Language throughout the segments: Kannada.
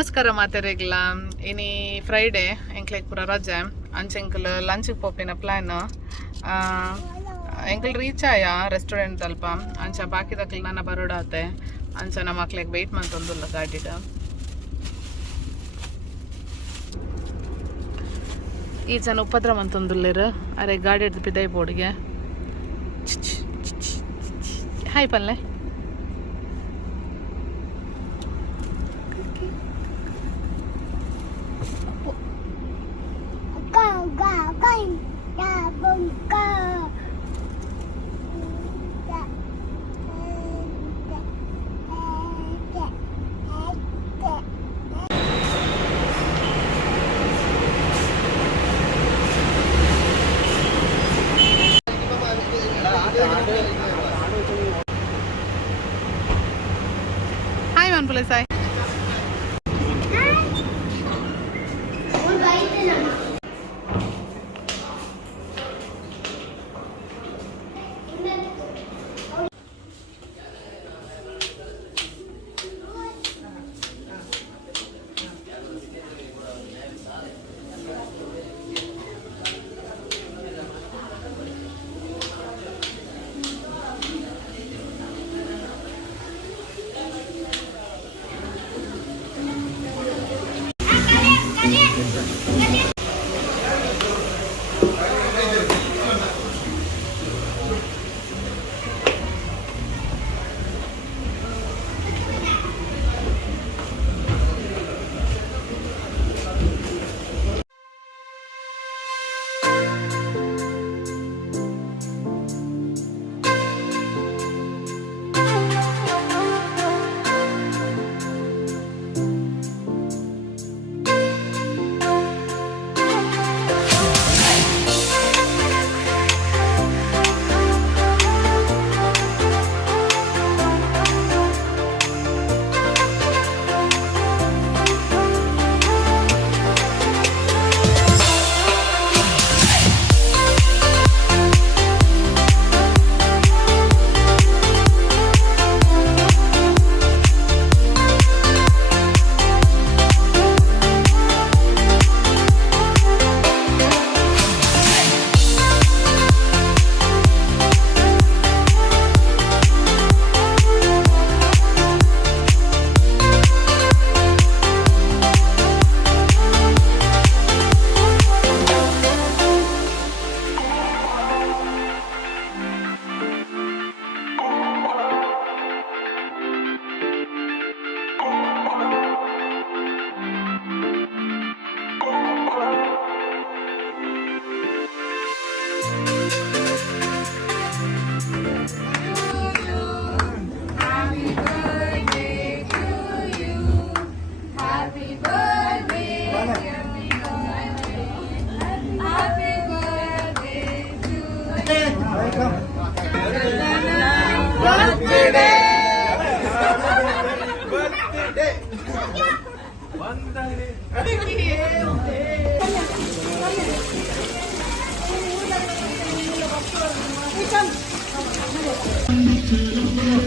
ನಮಸ್ಕಾರ ಮಾತೆರೆಗ್ಲ ಇನಿ ಫ್ರೈಡೇ ಎಂಕ್ಲೆಗ್ ಪೂರ ರಜೆ ಅಂಚೆಂಕಲ್ ಲಂಚ್ಗೆ ಪೋಪಿನ ಪ್ಲ್ಯಾನ್ ಎಂಕಲ್ ರೀಚ್ ಆಯ ರೆಸ್ಟೋರೆಂಟ್ ಅಲ್ಪ ಅಂಚ ಬಾಕಿದಕ್ಲ್ ನನ್ನ ಬರೋಡಾತೆ ಅಂಚ ನಮ್ಮ ಮಕ್ಳಿಗೆ ವೆಯ್ಟ್ ಮಾಡ್ತೊಂದಿಲ್ಲ ಗಾಡಿದ ಈ ಜನ ಉಪದ್ರ ಮಂತೊಂದುಲ್ಲೇರು ಅರೆ ಗಾಡಿ ಹಿಡ್ದು ಬಿದ್ದೈ ಬೋರ್ಡ್ಗೆ ಹಾಯ್ ಪಲ್ಲೆ Hi, man, police. Hi.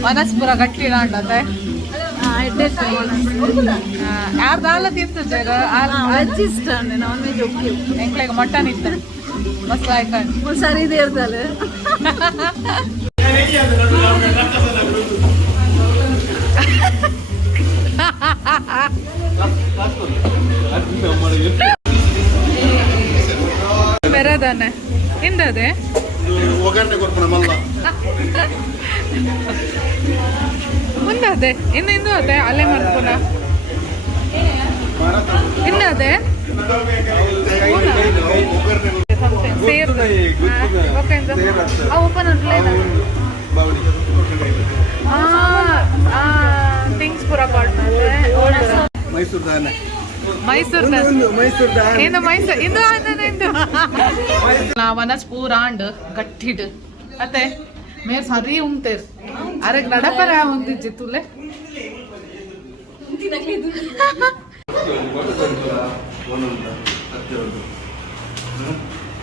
ಮನಸ್ ಪೂರ ಗಟ್ಟಿ ನಾಟತೆ ಯಾರ್ದಾಲ ತಿಂತದೆ ಇಷ್ಟ ನಾನ್ ವೆಜ್ ಓಕೆ ಎಂಕ್ಲೆಗ್ ಮಟನ್ ಇತ್ತು ಮಸ್ತ್ ಆಯ್ಕೊಂಡು ಸರಿ ಇದೆ ಇರ್ತಲ್ಲ ಬೆರದಾನೆ ಇಂದದೆ ಮುಂದೆ ಇನ್ನು ಅದೇ ಅಲ್ಲೇ ಮರ್ಪುನ ಇನ್ನದೆ ಓಪನ್ ಥಿಂಗ್ಸ್ ಪೂರ ಮೈಸೂರು ಇಂದು ಮೈಸೂರು ಇಂದು ವನಸ್ ಪೂರಾಂಡ್ ಗಟ್ಟಿಡ್ ಅತ್ತೆ ಮೇರ್ ಸರಿ ಉಂಟೇರ್ ಅರೆಗ್ ನಡಪರ ಒಂದಿಜ್ಜಿ ತುಲೆ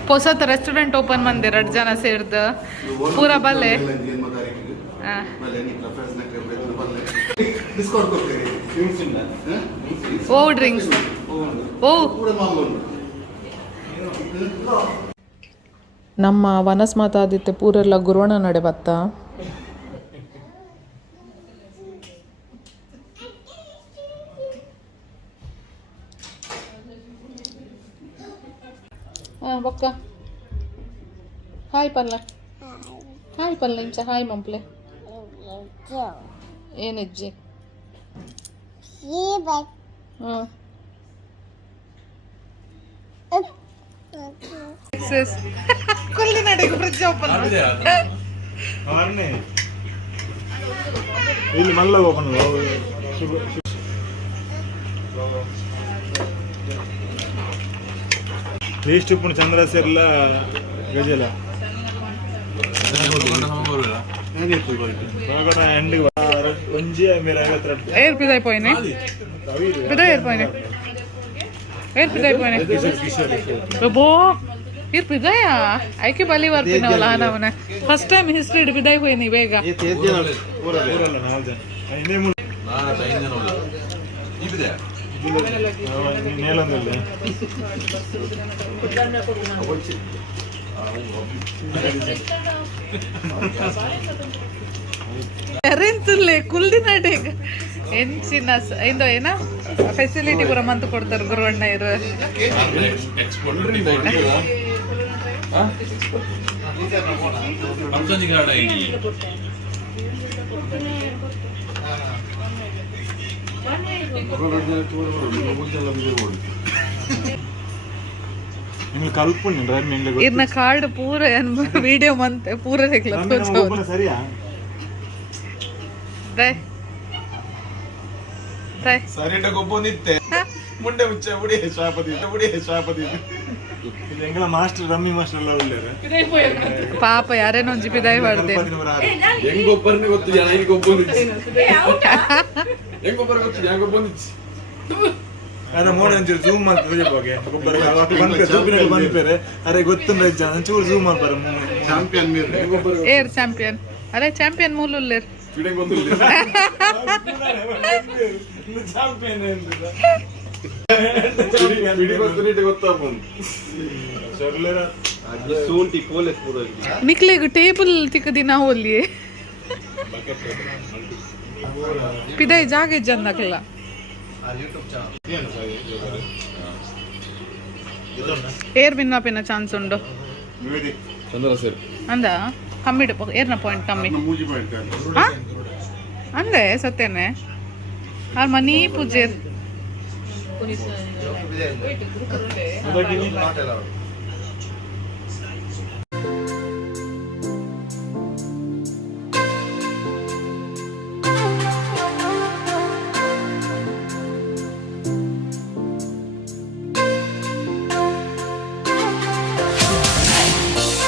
ಹೊಸತ್ ರೆಸ್ಟೋರೆಂಟ್ ಓಪನ್ ಮಂದೆ 2 ಜನ ಸೇರ್ದ ಪೂರ ಬಲ್ಲೆ ಡಿಸ್ಕೌಂಟ್ ಓ ಡ್ರಿಂಕ್ಸ್ ಓ ನಮ್ಮ ವನಸ್ ಮಾತಾದಿತ್ತೆ ಪೂರೆಲ್ಲ ಗುರುವಣ ನಡೆ ಬತ್ತ ಬೊಕ್ಕ ಹಾಯ್ ಪಲ್ಲ ಹಾಯ್ ಪಲ್ಲ ಇಂಚ ಹಾಯ್ ಮಂಪ್ಲೆ ಏನಜ್ಜಿ ಹಾಂ ಕೊಲ್ಲಿ ನಡೆಗೆ ಫ್ರಿಡ್ಜ್ ಓಪನ್ ಇಲ್ಲಿ ಮಲ್ಲ ಓಪನ್ ಟೇಸ್ಟ್ ಉಪ್ಪು ಚಂದ್ರ ಸೇರ್ಲ ಗಜಲ ಎಂಡಿಗೆ ಒಂಜಿ ಮೇಲೆ 52 ಏರ್ ಪಿದಾಯ್ ಪೋಯ್ನೆ ಪಿದಾಯ್ ಏರ್ ಪೋಯ್ನೆ ಏರ್ ಪಿದಾಯ್ ಪೋಯ್ನೆ ಬೋ ಇರ್ ಪಿದಾಯ ಐಕೆ ಬಲಿ ಬರ್ತೀನವಲ್ಲ ನಾವನ ಫಸ್ಟ್ ಟೈಮ್ ಹಿಸ್ಟ್ರಿ ಪಿದಾಯ್ ಪೋಯ್ನಿ ಬೇಗ నేలందల్లే ಎಂತುಲ್ಲೆ ಕುಲ್ದಿನಡೆ ಎಂಚಿನ ಇಂದು ಏನ ಫೆಸಿಲಿಟಿ ಪೂರ ಮಂತ್ ಕೊಡ್ತಾರೆ ಗುರುವಣ್ಣ ಇರು ಇರ್ನ ಕಾರ್ಡ್ ಪೂರ ವಿಡಿಯೋ ಮಂತೆ ಪೂರ ಸರಿಯಾ ಸರಿಟ ಗೊಬ್ಬೊಂದಿತ್ತೆ ಮುಂಡೆ ಮುಚ್ಚ ಉಡಿ ಶಾಪದಿ ಎಂಗಳ ಮಾಸ್ಟರ್ ರಮ್ಮಿ ಮಾಸ್ಟರ್ ಎಲ್ಲ ಒಳ್ಳೆಯರು ಪಾಪ ಯಾರೇನೋ ಒಂಜಿ ಪಿದಾಯಿ ಮಾಡ್ತೇನೆ ಹೆಂಗೊಬ್ಬರನ್ನೇ ಗೊತ್ತು ಜನ ಈಗ ಗೊಬ್ಬೊಂದಿಚ್ಚಿ ಹೆಂಗೊಬ್ಬರ ಗೊತ್ತು ಜನ ಗೊಬ್ಬೊಂದಿಚ್ಚಿ ಅದ ಮೋಡ ಒಂಚೂರು ಝೂಮ್ ಮಾಡ್ತದೆ ಬಗ್ಗೆ ಗೊಬ್ಬರ ಬಂದ್ಪೇರೆ ಅರೆ ಗೊತ್ತುಂಡ ಒಂಚೂರು ಝೂಮ್ ಮಾಡ್ತಾರೆ ಚಾಂಪಿಯನ್ ಏರ್ ಚಾಂಪಿಯನ್ ಅರೆ ಚಾಂಪಿಯನ್ ಮೂಲುಲ್ಲೇರ್ ನಿಕ್ಲೆಗ್ ಟೇಬಲ್ ತಿಕ್ಕದಿ ನಾವು ಅಲ್ಲಿ ಪಿದಾಯಿ ಜಾಗ ಜನ್ನಕ್ಲ ಏರ್ ಭಿನ್ನ ಪಿನ್ನ ಚಾನ್ಸ್ ಉಂಡು ಅಂದ ಕಮ್ಮಿ ಏರ್ನ ಪಾಯಿಂಟ್ ಕಮ್ಮಿ ಅಂದೆ ಸತ್ಯನೆ ಅವ್ರ ಮನಿ ಪೂಜೆ